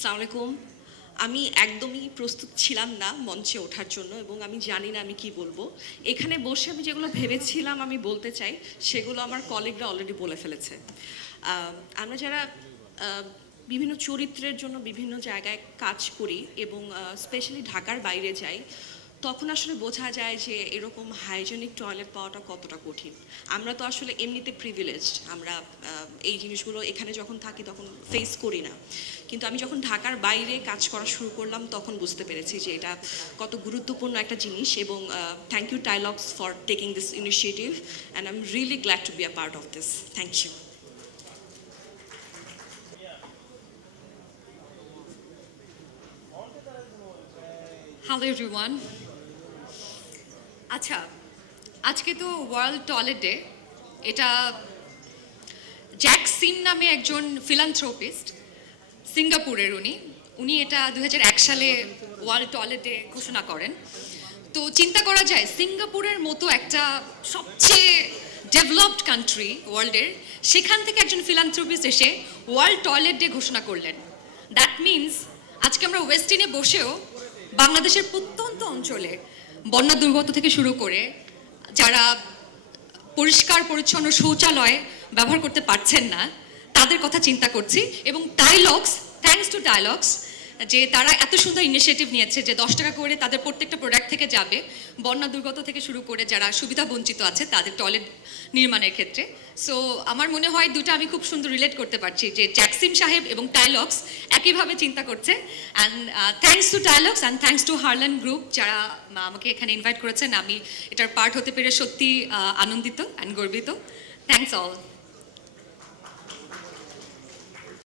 আসসালামু আলাইকুম। আমি একদমই প্রস্তুত ছিলাম না মঞ্চে ওঠার জন্য এবং আমি জানি না আমি কি বলবো। এখানে বসে আমি যেগুলো ভেবেছিলাম আমি বলতে চাই সেগুলো আমার কলিগরা অলরেডি বলে ফেলেছে। আমরা যারা বিভিন্ন চরিত্রের জন্য বিভিন্ন জায়গায় কাজ করি এবং স্পেশালি ঢাকার বাইরে যাই, তখন আসলে বোঝা যায় যে এরকম হাইজেনিক টয়লেট পাওয়াটা কতটা কঠিন। আমরা তো আসলে এমনিতে প্রিভিলেজড, আমরা এই জিনিসগুলো এখানে যখন থাকি তখন ফেস করি না। কিন্তু আমি যখন ঢাকার বাইরে কাজ করা শুরু করলাম তখন বুঝতে পেরেছি যে এটা কত গুরুত্বপূর্ণ একটা জিনিস। এবং thank you Tylox for taking this initiative and I am really glad to be a part of this. Thank you. Hello everyone. আচ্ছা, আজকে তো ওয়ার্ল্ড টয়লেট ডে। এটা জ্যাক সিম নামে একজন ফিলান্থ্রোপিস্ট, সিঙ্গাপুরের উনি এটা 2001 সালে ওয়ার্ল্ড টয়লেট ডে ঘোষণা করেন। তো চিন্তা করা যায় সিঙ্গাপুরের মতো একটা সবচেয়ে ডেভেলপড কান্ট্রি ওয়ার্ল্ডের, সেখান থেকে একজন ফিলান্থ্রোপিস্ট এসে ওয়ার্ল্ড টয়লেট ডে ঘোষণা করলেন। দ্যাট মিনস আজকে আমরা ওয়েস্টিনে বসেও বাংলাদেশের প্রত্যন্ত অঞ্চলে বন্যা দুর্গত থেকে শুরু করে যারা পরিষ্কার পরিচ্ছন্ন শৌচালয় ব্যবহার করতে পারছেন না তাদের কথা চিন্তা করছি। এবং টাইলক্স, থ্যাঙ্কস টু টাইলক্স যে তারা এত সুন্দর ইনিশিয়েটিভ নিয়েছে যে 10 টাকা করে তাদের প্রত্যেকটা প্রোডাক্ট থেকে যাবে বন্যা দুর্গত থেকে শুরু করে যারা সুবিধা বঞ্চিত আছে তাদের টয়লেট নির্মাণের ক্ষেত্রে। সো আমার মনে হয় দুটো আমি খুব সুন্দর রিলেট করতে পারছি যে জ্যাকসিম সাহেব এবং টাইলক্স একইভাবে চিন্তা করছে। And thanks to Tylox and thanks to Harland group যারা আমাকে এখানে ইনভাইট করেছেন। আমি এটার পার্ট হতে পেরে সত্যি আনন্দিত অ্যান্ড গর্বিত। Thanks all.